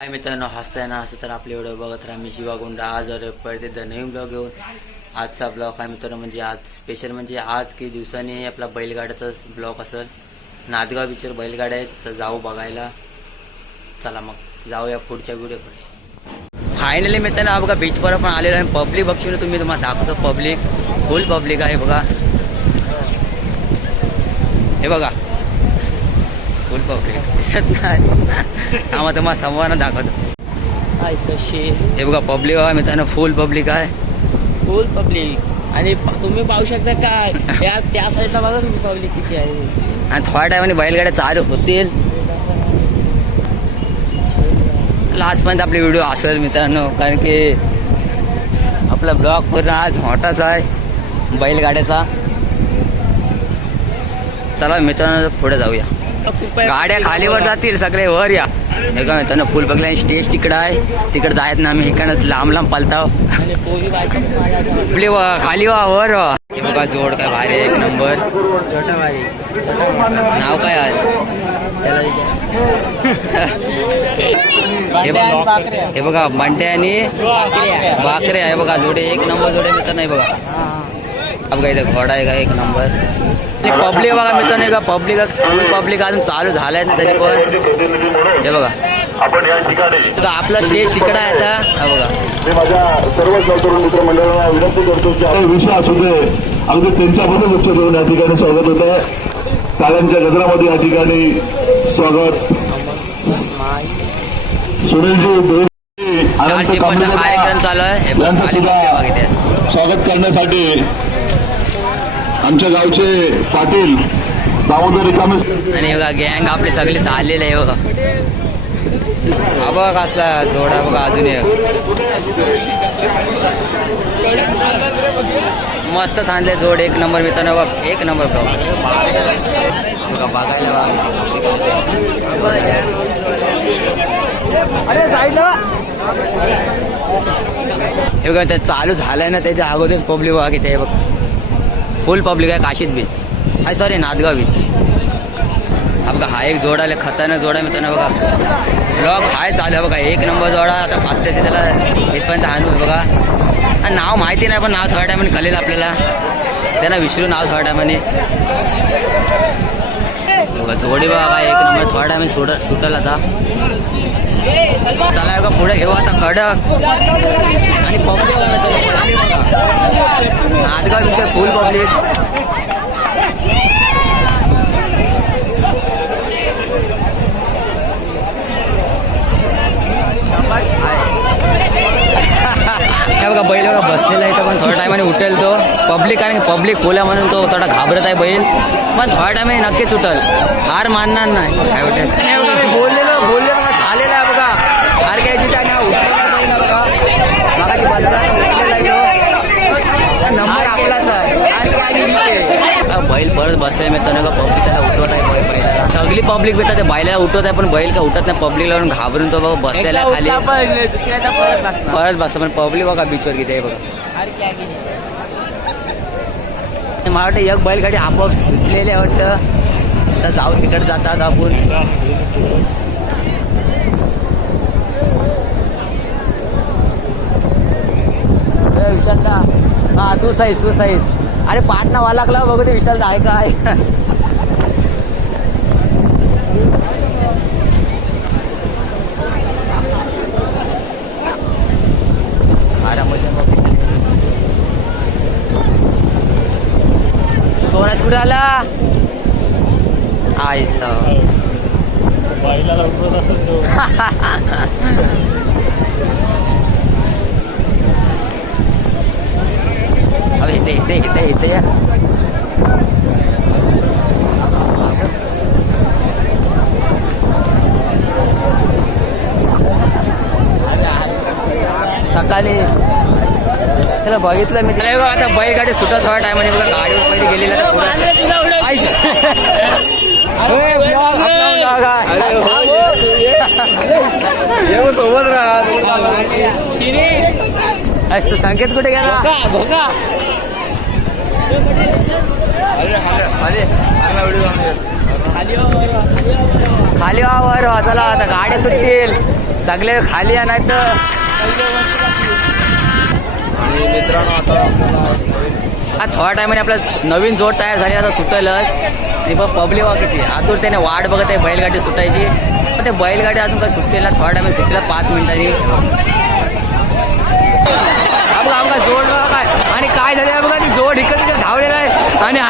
काय मित्रांनो हसताना असं तर आपले व्हिडिओ बघत राहा. मी शिवा आज और परत एकदा नवीन ब्लॉग घेऊन आजचा ब्लॉग काय मित्रांनो म्हणजे आज स्पेशल म्हणजे आज काही दिवसांनी आपला बैलगाड्याचाच ब्लॉग असेल. नादगाव बीचवर बैलगाड्या आहेत तर जाऊ बघायला. चला मग जाऊया पुढच्या व्हिडिओकडे फायनली मित्रांनो हा बघा बीचवर पण आलेलो आहे. पब्लिक बघशील तुम्ही तुम्हाला दाखवतो पब्लिक फुल पब्लिक आहे बघा. हे बघा. फुल पब्लिक दिसत नाही. आम्हाला तुम्हाला समोर दाखवतो. हे बघा पब्लिक आहे मित्रांनो फुल पब्लिक आहे. फुल पब्लिक आणि तुम्ही पाहू शकता काय? त्या त्या साईडला बघा तुम्ही पब्लिक किती आहे. आणि थोड्या टायमाने बैलगाड्या चालू होतील. लास्टपर्यंत आपले व्हिडिओ असेल मित्रांनो कारण की आपला ब्लॉग पूर्ण आज मोठाच आहे बैलगाड्याचा. चला मित्रांनो पुढे जाऊया. गाड्या खालीवर जातील सगळे वर या. हे का मित्रांनो फुल बघला स्टेज तिकडं आहे. तिकडं जायत ना आम्ही इकडं लांब लांब पालताव वा खाली वा वर वा. हे बघा जोड काय भारी आहे, एक नंबर. छोटा नाव काय आहे? हे बघा बाकऱ्या. हे बघा आणि बाकरे आहे बघा जोडे एक नंबर जोडे मित्र नाही बघा. अब का इथं घोडा आहे का एक नंबर। पब्लिक बघा मित्र नाही का पब्लिक पब्लिक अजून चालू झालाय ना तरी पण हे बघा। आपला स्टेज तिकडं आहे आता हा बघा। मी माझ्या सर्व तरुण मित्रमंडळाला विनंती करतो की काही विषय असू दे अगदी त्यांच्यामध्ये लक्ष देऊन या ठिकाणी स्वागत होत. आहे टाळ्यांच्या गजरामध्ये या ठिकाणी स्वागत. सुनीलजी अनंत कार्यक्रम चालू आहे. यांचं सुद्धा. स्वागत करण्यासाठी आमच्या गावचे पाटील दामोदर रिकामे आणि बघा गँग आपली सगळी चाललेली आहे बघा. हा बघा कसला जोडा बघा अजून एक. मस्त थांबले जोड एक नंबर मित्रांनो बघा एक नंबर बघा बघा बघायला बघा. हे बघा ते चालू झालंय ना त्याच्या अगोदरच पब्लिक बघा किती बघ. फुल पब्लिक आहे काशीद बीच. आहे सॉरी नादगाव बीच. हा बघा हा एक जोड आले खतरनाक जोडा मित्रांनो बघा. ब्लॉग हाय चालू आहे बघा. एक नंबर जोडा आता पाच त्याचे त्याला इथपर्यंत हाणू बघा. आणि नाव माहिती नाही पण नाव थोड्या टायमाने कळेल आपल्याला. त्यांना विसरू नाव थोड्या टायमाने बघा जोडी बघा एक. नंबर मी सुट सुटल आता. चला का पुढे घेऊ आता कडक आणि पब्लिक बघा मित्रांनो, नादगाव फुल पब्लिक काय बघा बैल बघा बसलेला आहे तर पण थोड्या टायमाने उठेल तो. पब्लिक कारण पब्लिक खोल्या म्हणून तो थोडा घाबरत आहे बैल. पण थोड्या टायमाने नक्कीच उठल. हार मानणार नाही. काय उठेल? बोललेलो बोललेलो बघा, झालेलं आहे बघा हार घ्यायची काय ना उठलेला आहे बैल बघा मागाशी बसला आहे, उठलेला आहे तो. नंबर आपलाच आहे हार काय जिंकते. हा, बैल परत बसलाय मी. तर पब्लिक त्याला उठवत आहे बैल बैलाला. सगळी पब्लिक भेटतात बैलाला उठवत आहे पण बैल का उठत नाही. पब्लिक लावून घाबरून तो बघा बसलेला खाली. परत बसतो पण पब्लिक बघा बीचवर किती आहे बघा. मला वाटतं एक बैलगाडी आपोआप सुटलेले वाटतं. तर जाऊ तिकडे जातात आपण. विचारता हा तू साईज तू साईज. अरे पाटणा वाला लागला बघू ते विशाल आहे काय सोराज कुठे आला? आयस अब इथे इथे इथे इथे या सकाळी त्याला बघितलं मी त्याला बघा आता बैलगाडी सुटत थोड्या टायमाने बघा गाडीवर पहिले गेलेला तर पुढे सोबत राहा. तू संकेत कुठे गेला? खाली वा, वर वा. चला आता गाड्या सुटतील. सगळे खाली आहे नाही तर आणि मित्रांनो आता थोड्या टायमाने आपला नवीन जोड तयार झाली आता सुटेलच. आणि बघ पब्लिक वा किती. आतूर त्याने वाट बघत आहे बैलगाडी सुटायची. पण ते बैलगाडी अजून काय सुटलेला थोड्या टायमाने सुटलेला पाच मिनिटांनी. हा बघा आमका जोड बघा काय. आणि काय झालं बघा जोड इकडे आणि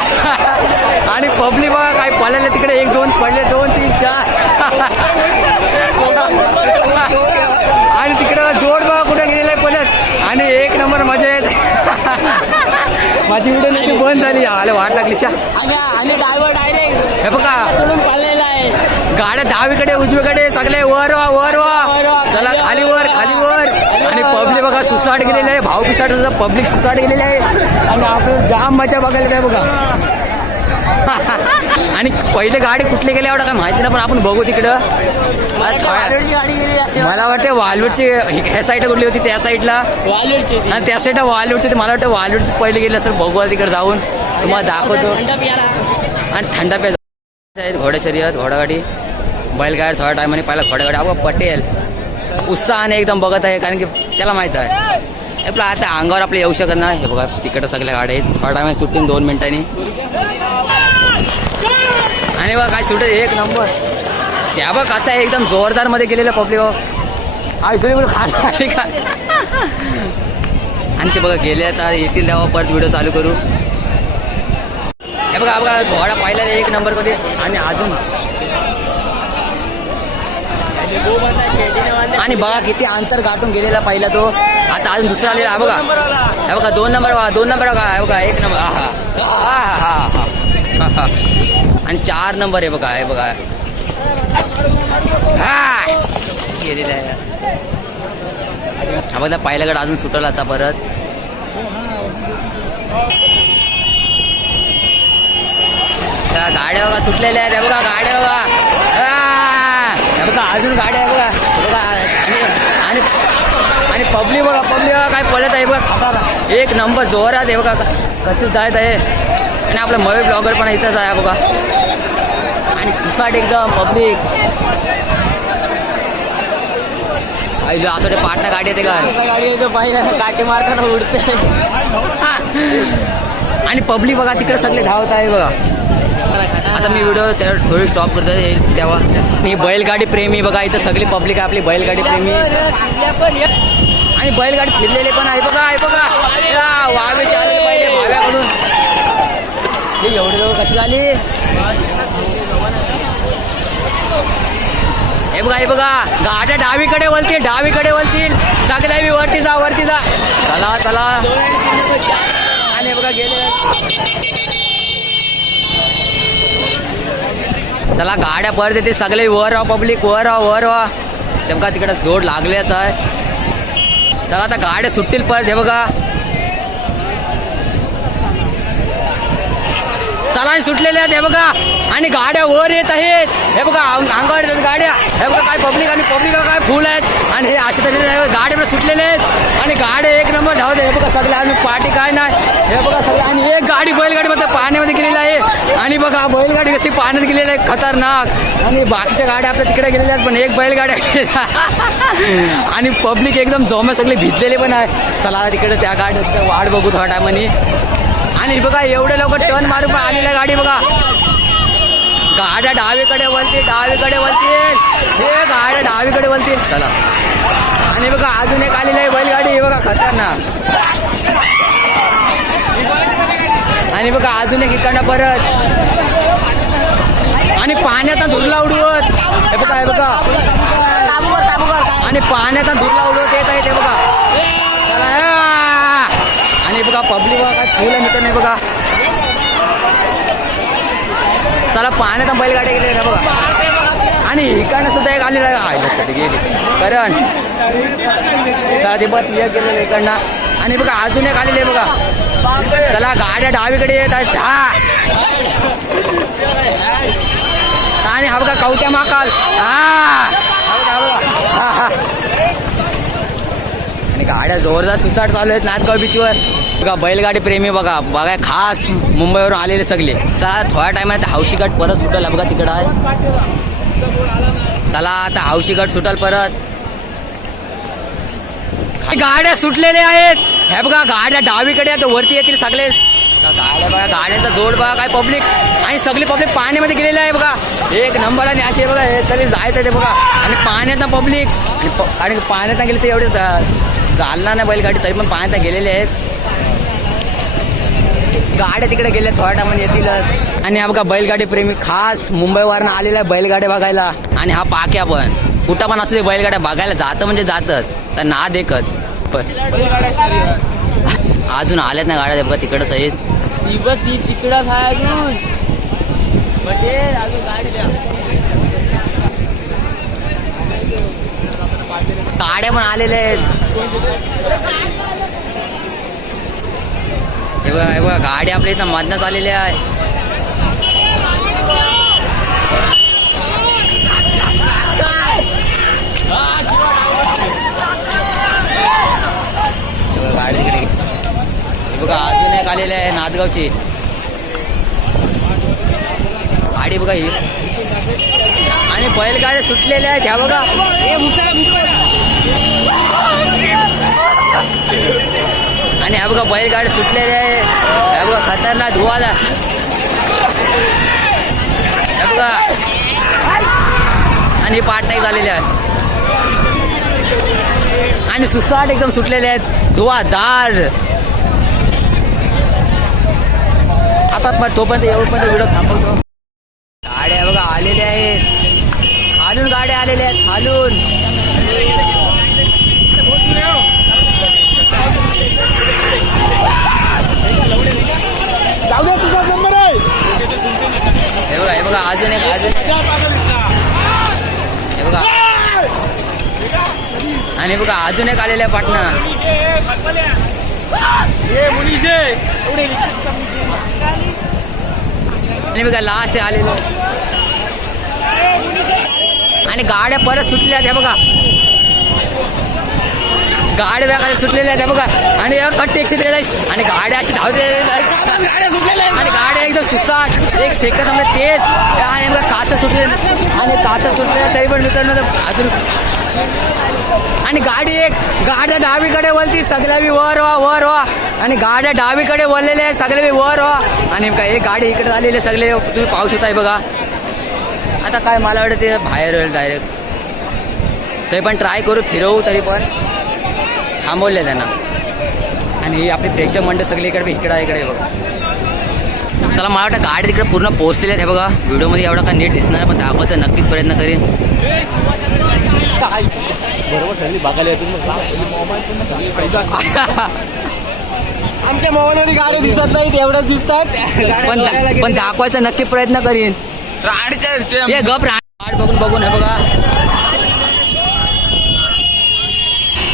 आणि पब्लिक बघा काय पडलेले तिकडे. एक दोन पडले. दोन तीन चार. आणि तिकडे जोड बघा कुठे गेलेला आहे पडत आणि एक नंबर मजा येत. माझी व्हिडिओ बंद झाली. आले वाट लागली. शा. आणि ड्रायव्हर डायरेक्ट हे बघा. गाड्या डावीकडे उजवीकडे सगळे वर वा वर वा. चला खाली वर खाली वर. आणि पब्लिक बघा सुसाट गेलेले आहे. भाऊ पिसाट पब्लिक सुसाट गेलेले आहे. आणि आपलं जाम मजा बघायला काय बघा. आणि पहिले गाडी कुठली गेली एवढं काय माहिती नाही पण आपण बघू तिकडं. मला वाटतं वालवडची ह्या साईड कुठली होती? त्या साईडला. आणि त्या साईडला वालवडची होती. मला वाटतं वालवडची पहिले गेली असेल बघू तिकडे जाऊन. तुम्हाला दाखवतो. आणि थंडा पे आहेत शरीर शर्यत घोडागाडी. बैलगाडी थोड्या टायमाने पहिला घोडागाडी. आपण पटेल. उत्साहाने एकदम बघत आहे कारण की त्याला माहीत आहे. आपलं आता अंगावर आपलं येऊ शकत नाही. हे बघा तिकडं सगळ्या गाड्या आहेत. थोड्या टायमाने सुटून दोन मिनिटांनी. आणि बघा काय सुटेल एक नंबर. त्या बघ कसं आहे एकदम जोरदारमध्ये गेलेलं पब्लिक. आयसोली का? आणि ते बघा गेले आता येतील तेव्हा परत व्हिडिओ चालू करू. हे बघा बघा घोडा पाहिला एक नंबरमध्ये आणि अजून. आणि बघा किती अंतर गाठून गेलेला पहिला तो. आता अजून दुसरा आलेला हा बघा. हे बघा दोन नंबर बघा दोन नंबर बघा हे बघा एक नंबर हा हा हा हा हा हा. आणि चार नंबर आहे बघा हे बघा. हा. गेलेला आहे. हा बघा पहिला गड अजून सुटला आता परत. गाड्या बघा सुटलेल्या आहेत. बघा गाड्या बघा. बघा अजून गाड्या आहे बघा. बघा आणि- आणि पब्लिक बघा पब्लिक बघा काय पळत आहे बघा एक नंबर जोरात आहे बघा कसं जायत आहे. आणि आपला मयूर ब्लॉगर पण इथंच आहे बघा. आणि सुसाट एकदम पब्लिक. आईला असं ते पाटणा गाडी येते का? गाडी येतो पाहिजे काटे मारताना उडते. आणि पब्लिक बघा तिकडे सगळे धावत आहे बघा. आता मी व्हिडिओ त्यावर थोडी स्टॉप करतो तेव्हा. मी बैलगाडी प्रेमी बघा इथं सगळी पब्लिक आहे आपली बैलगाडी प्रेमी. आणि बैलगाडी फिरलेले पण आहे बघा आहे बघा. पहिले भाव्याकडून. हे एवढे लोक कशी झाली हे बघा हे बघा. गाड्या डावीकडे वळतील डावीकडे वळतील. सगळ्या बी वरती जा वरती जा. चला चला. आणि बघा गेले. चला गाड्या परत येते सगळे. वर वा पब्लिक वर वा वर वा तेमका तिकडं तिकडे जोड लागलेच आहे. चला आता गाड्या सुटतील परत हे बघा. चला सुटलेल्या आहेत हे बघा. आणि गाड्या वर येत आहेत. हे बघा अंगावर येतात गाड्या. हे बघा काय पब्लिक आणि पब्लिक काय फुल आहेत. आणि हे असे तसे गाड्या पण सुटलेले आहेत. आणि गाड्या एक नंबर धावत हे बघा सगळ्या आणि पाठी काय नाही. हे बघा सगळ्या आणि एक गाडी बैलगाडीमध्ये पाण्यामध्ये गेलेली आहे. आणि बघा बैलगाडी कशी पाण्यात गेलेली आहे. खतरनाक. आणि बाकीच्या गाड्या आपल्या तिकडे गेलेल्या आहेत पण एक बैलगाड्या आणि पब्लिक एकदम जोम्या सगळे भिजलेले पण आहे. चला तिकडे त्या गाड्या वाट बघू थोडा टायमाने. आणि बघा एवढे लोक टर्न मारून पण आलेल्या गाडी बघा. गाड्या डावीकडे वळतील डावीकडे वळतील. हे गाड्या डावीकडे वळतील. चला. आणि बघा अजून एक आलेली आहे बैलगाडी हे बघा खतरनाक. आणि बघा अजून एक इकडनं परत. आणि पाण्यात धुरला उडवत. हे बघा हे बघा. आणि पाण्यात धुरला उडवत येत आहे ते बघा. चला. आणि बघा पब्लिक बघा काय फुलं मिळत नाही बघा. चला पाण्यात बैलगाड्या गेले ना बघा. आणि इकडनं सुद्धा एक आलेला आहे. आय, लक्षात गेली. करण. चला ते बस क्लिअर केलेलं इकडनं. आणि बघा अजून एक आलेले बघा. चला गाड्या डावीकडे येत आहेत. हा. आणि हा बघा कवट्या माकाल. हा. आणि गाड्या जोरदार सुसाट चालू आहेत नाथगाव बीचवर बघा बैलगाडी प्रेमी बघा. बघा खास मुंबईवरून आलेले सगळे. चला थोड्या टायमात हौशी गट परत सुटला बघा तिकडं. आहे चला आता हौशी गट सुटल परत. गाड्या सुटलेल्या आहेत. हे बघा गाड्या डावीकडे आहेत वरती येतील सगळे. गाड्या बघा गाड्यांचा जोड बघा काय पब्लिक आणि सगळी पब्लिक पाण्यामध्ये गेलेली आहे बघा. एक नंबर आणि असे बघा हे तरी जायचं ते बघा. आणि पाण्यात पब्लिक आणि प- आणि पाण्यात गेले ते एवढे चालणार नाही बैलगाडी तरी पण पाण्यात गेलेले आहेत. गाड्या तिकडे गेल्या थोड्या टायमाने येतीलच. आणि हा बघा बैलगाडी प्रेमी खास मुंबईवरनं आलेला आहे बैलगाड्या बघायला. आणि हा पाक्या पण. कुठं पण असू दे बैलगाड्या बघायला जातं म्हणजे जातच. तर ना देखत. पण अजून आल्यात ना गाड्या बघा तिकडच आहेत ती बघ ती तिकडंच आहे अजून. गाडी गाड्या पण आलेल्या आहेत. हे बघा हे बघा गाडी आपल्या इथं मधनच आलेल्या आहे. बघा, गाडी तिकडे. हे बघा अजून एक आलेले आहे नादगावची. गाडी बघा ही. आणि बैलगाड्या सुटलेल्या आहेत ह्या बघा. आणि ह्या बघा बैलगाड्या सुटलेल्या आहे. ह्या बघा खतरनाक धुवाला. ह्या बघा. आणि नाही झालेले आहेत. आणि सुसाट एकदम सुटलेले आहेत. धुवाधार. आता पण तोपर्यंत एवढपर्यंत व्हिडिओ थांबवतो. गाड्या बघा आलेल्या आहेत. खालून गाड्या आलेल्या आहेत. खालून. हे बघा हे बघा अजून एक अजून हे बघा. आणि बघा अजून एक आलेल्या पाटणा. आणि बघा लास्ट आलेलो. आणि गाड्या परत सुटल्या त्या बघा. गाड्या वेगळ्या सुटलेल्या आहेत बघा. आणि कट्टे एकशे आहे. आणि गाड्या अशी धावते आणि गाड्या एकदम सुसाट. एक सेकंद म्हणजे तेच. आणि बघा काचा सुटले. आणि काचा सुटलेल्या तरी पण मित्रांनो अजून आणि गाडी एक गाड्या डावीकडे वळती सगळ्या बी वर वा वर वा आणि गाड्या डावीकडे वळलेल्या आहेत सगळे बी वर वा आणि काय एक गाडी इकडे झालेली आहे सगळे तुम्ही पाहू शकताय बघा. आता काय मला वाटतं ते बाहेर होईल डायरेक्ट तरी पण ट्राय करू फिरवू तरी पण. थांबवले त्यांना. आणि ही आपली प्रेक्षक मंडळ सगळी इकडे इकडे इकडे बघा. चला मला वाटतं गाडी तिकडे पूर्ण पोहोचलेले आहेत हे बघा. व्हिडिओमध्ये एवढा काय नीट दिसणार नाही, पण दाखवायचा नक्कीच प्रयत्न करेन. आमच्या मोबाईलमध्ये गाड्या दिसत नाहीत एवढ्याच दिसतात. पण दाखवायचा नक्की प्रयत्न करीन. गप राड बघून बघून हे बघा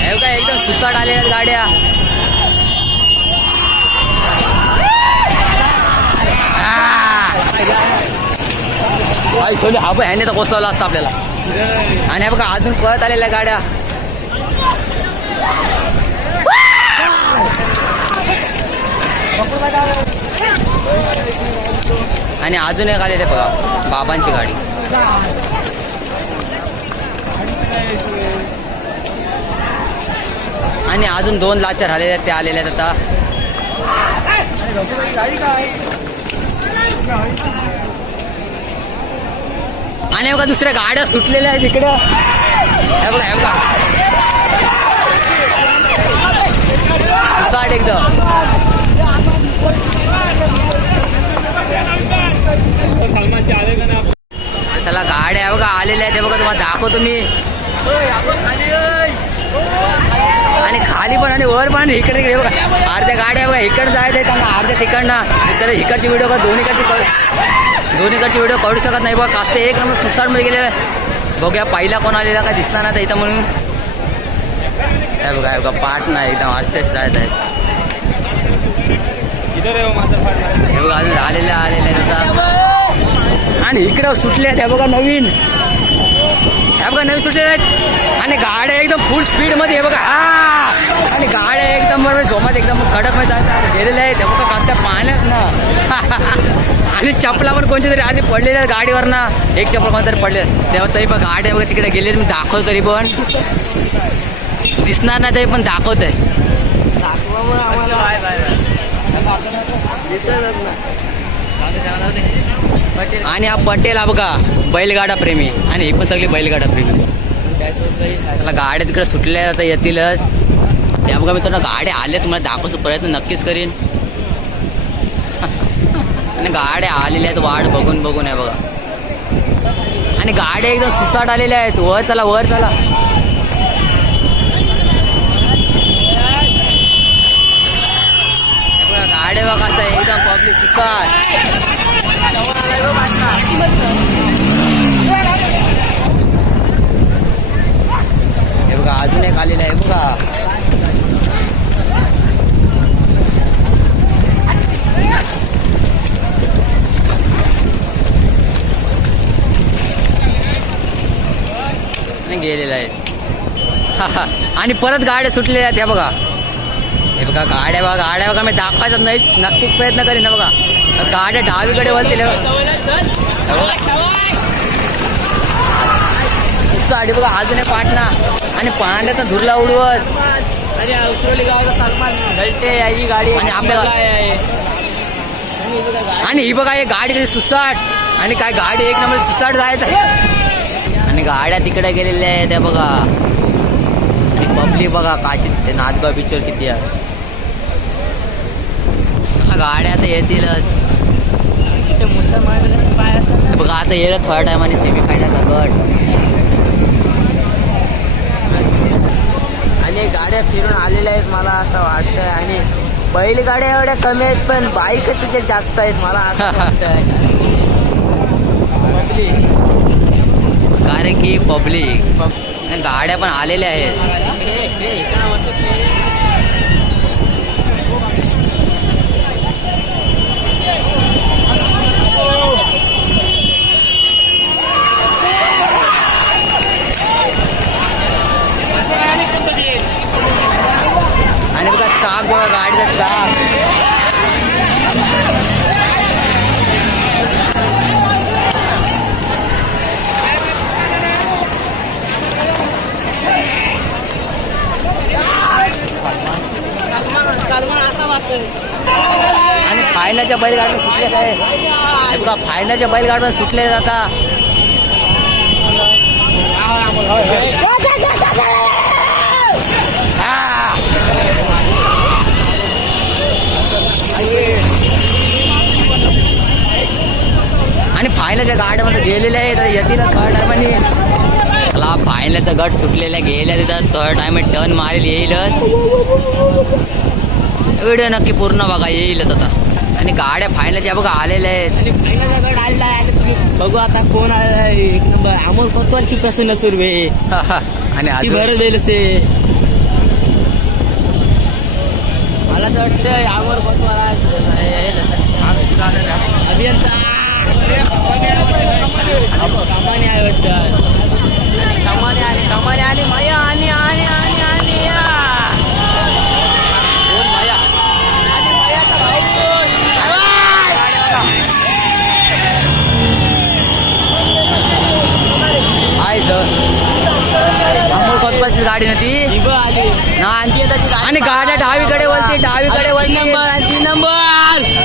हे बघा एकदम सुसाट आलेल्या गाड्या. आई सोले हा पण ह्याने तर कोसलावला असता आपल्याला. आणि हे बघा अजून पळत आलेल्या गाड्या. आणि अजून एक आलेले बघा बाबांची गाडी. आणि अजून दोन लाचार आलेले आहेत ते आलेले आहेत आता. आणि बघा दुसऱ्या गाड्या सुटलेल्या आहेत इकडं. हे बघा हे बघा. साठ एकदम. चला गाड्या बघा आलेल्या आहेत. बघा तुम्हाला दाखवतो मी. आणि खाली पण आणि वर पण इकडे इकडे बघा. अर्ध्या गाड्या बघा इकडे जायचं आहे त्यांना अर्ध्या तिकडनं. इकडे इकडची व्हिडिओ बघा दोन्हीकडची दोन्हीकडची व्हिडिओ कळू शकत नाही बघा. कास्त एक नंबर सुसाटमध्ये गेलेला आहे. बघूया पहिला कोण आलेला काय दिसला नाही इथं म्हणून. हे बघा बघा पाठ नाही एकदम आस्तेच जायचं आहे. आलेल्या आता. आणि इकडं सुटले आहेत हे बघा नवीन. हे बघा नवीन सुटलेले आहेत. आणि गाड्या एकदम फुल स्पीडमध्ये बघा. आणि गाड्या एकदम बरोबर जोमात एकदम कडकमध्ये गेलेल्या आहेत. बघा कास्त्या पाण्यात ना. आणि चपला पण कोणच्या तरी आधी पडलेल्या आहेत गाडीवर ना. एक चपला तरी पडले तेव्हा तरी पण गाड्या बघा तिकडे गेले मी दाखवतो तरी पण. दिसणार नाही तरी पण दाखवत आहे आणि हा पटेल हा बघा बैलगाडा प्रेमी. आणि ही पण सगळी बैलगाडा प्रेमी. त्याला गाड्या तिकडे सुटल्या आता येतीलच. त्या बघा मित्रांनो गाड्या आल्या तुम्हाला दाखवायचा प्रयत्न नक्कीच करीन. आणि गाड्या आलेल्या आहेत वाट बघून बघून आहे बघा. आणि गाड्या एकदम सुसाट आलेल्या आहेत. वर चला वर चला. बघा गाड्या बघा एकदम पब्लिक सुसाट. बघा अजून एक आलेलं आहे बघा. गेलेला आहे. आणि परत गाड्या सुटलेल्या आहेत ह्या बघा. हे बघा गाड्या बघा गाड्या बघा मी दाखवायचा नाही नक्कीच प्रयत्न करीन ना बघा. गाड्या डावीकडे वळतील बघा. साडी बघा अजून एक पाटणा. आणि पांड्याचा धुरला उडवत. अरे उसरोली गावाचा सलमान. ढलटे याची गाडी. आणि आपल्या- काय आहे? आणि हे बघा ही गाडी कशी सुसाट. आणि काय गाडी एक नंबर सुसाट जायचं. आणि गाड्या तिकडे गेलेल्या आहेत त्या बघा. आणि पब्लिक बघा काशीत ते नाथगाव बीचवर किती आहे. गाड्या आता येतीलच. मुसलमान बघा आता येईल थोड्या टायमाने सेमी फायनलचा गट. आणि गाड्या फिरून आलेल्या आहेत मला असं वाटतंय आणि बैलगाड्या एवढ्या कमी आहेत पण बाईक तिथे जास्त आहेत मला असं वाटतंय. कारण की पब्लिक गाड्या पण आलेल्या आहेत इकडे- इकडे इकडं बसत नाही. आणि बघा चाक बघा गाडीचा चाक आणि फायनलच्या बैलगाड्या सुटले काय? बघा फायनलच्या बैलगाड्या सुटले आता फायनलच्या गाड्यामध्ये गेलेल्या आहेत. आता येतील थर्ड टायमाने मला फायनलचा गट सुटलेला गेल्या तिथं थर्ड टाइम टर्न मारेल येईलच. व्हिडिओ नक्की पूर्ण बघा येईलच आता. आणि गाड्या फायनलच्या बघा आलेल्या आहेत. आणि आलेला आहे. बघू आता कोण आलेला आहे. एक नंबर अमोल कोतवाल की प्रसन्न सुर्वे. आणि ती अजून? भरत बैल से मला तर वाटतं अमोल कोतवाल अभियंता. कमाने आहे वाटतं कमाने आणि कमाने आणि माया आणि आणि आणि आणि या. कोण माया? आणि मायाचा भाऊ कोण? आहे सर अमोल कोतवालची गाडी ना ती ही बघ आली. ना आणखी आणि गाड्या डावीकडे वळते डावीकडे तीन वळते नंबर आणि तीन नंबर आणि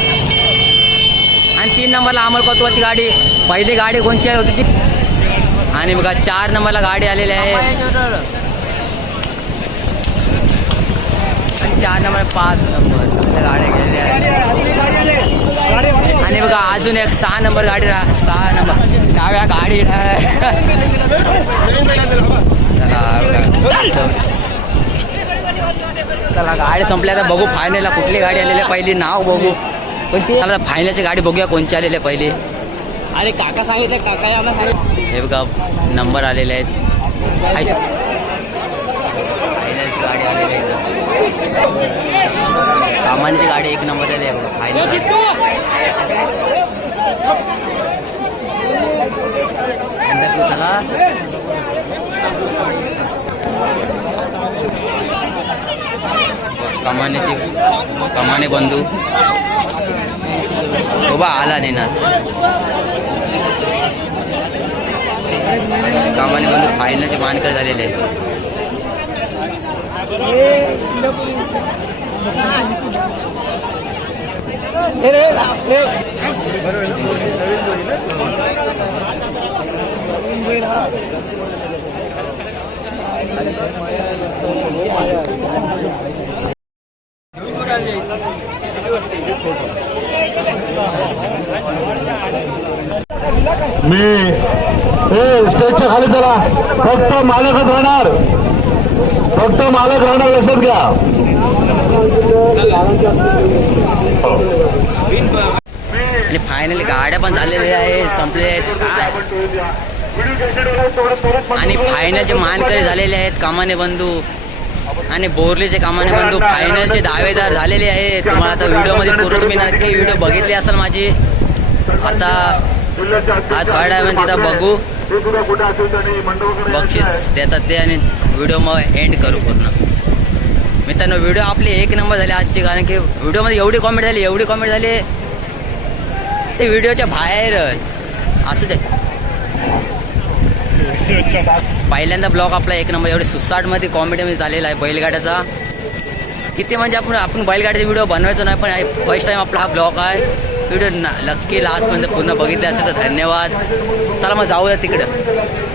तीन नंबरला अमोल कोतवालची गाडी. पहिली गाडी कोणची होती ती? आणि बघा चार नंबरला गाडी आलेली आहे. आणि चार नंबर पाच नंबर. गाड्या गेलेल्या आहेत. आणि बघा अजून एक सहा नंबर गाडी सहा नंबर. डाव्या गाडी चला गाडी संपल्या तर बघू फायनलला कुठली गाडी आलेली आहे. पहिली नाव बघू. कोणती चला फायनलची गाडी बघूया कोणची आलेली आहे पहिली. अरे काका सांगितलं काका यांना सांगितलं. हे बघा नंबर आलेले आहेत. फायनलची गाडी आलेली आहे. सामान्यची गाडी एक नंबर आली आहे बघा फायनल चला. कमानेची कमाने बंधू. बाबा आला नेणार कामाने बंधू फायनलचे मानकर झालेले आहेत. मालकच राहणार. फक्त मालक राहणार लक्षात घ्या. आणि फायनली गाड्या पण झालेल्या आहेत संपलेल्या आहेत. आणि फायनलचे मानकरी झालेले आहेत कामाने बंधू. आणि बोरलीचे कामाने बंधू फायनलचे दावेदार झालेले आहेत. तुम्हाला आता व्हिडिओमध्ये पूर्ण तुम्ही नक्की व्हिडिओ बघितले असाल माझी. आता आज फायडा तिथं बघू. बक्षीस देतात ते आणि व्हिडिओ मग एंड करू पूर्ण. मित्रांनो व्हिडिओ आपली एक नंबर झाली आजची कारण की व्हिडिओमध्ये एवढी कॉमेंट झाली एवढी कॉमेंट झाली ते व्हिडिओच्या बाहेरच. असू दे. पहिल्यांदा ब्लॉग आपला एक नंबर एवढे सुसाटमध्ये कॉमेडीमध्ये झालेला आहे बैलगाड्याचा. किती म्हणजे आपण आपण बैलगाडीचा व्हिडिओ बनवायचो नाही पण फर्स्ट टाइम आपला हा ब्लॉग आहे. व्हिडिओ नक्की लास्टपर्यंत पूर्ण बघितले असेल तर धन्यवाद. चला मग जाऊया तिकडं.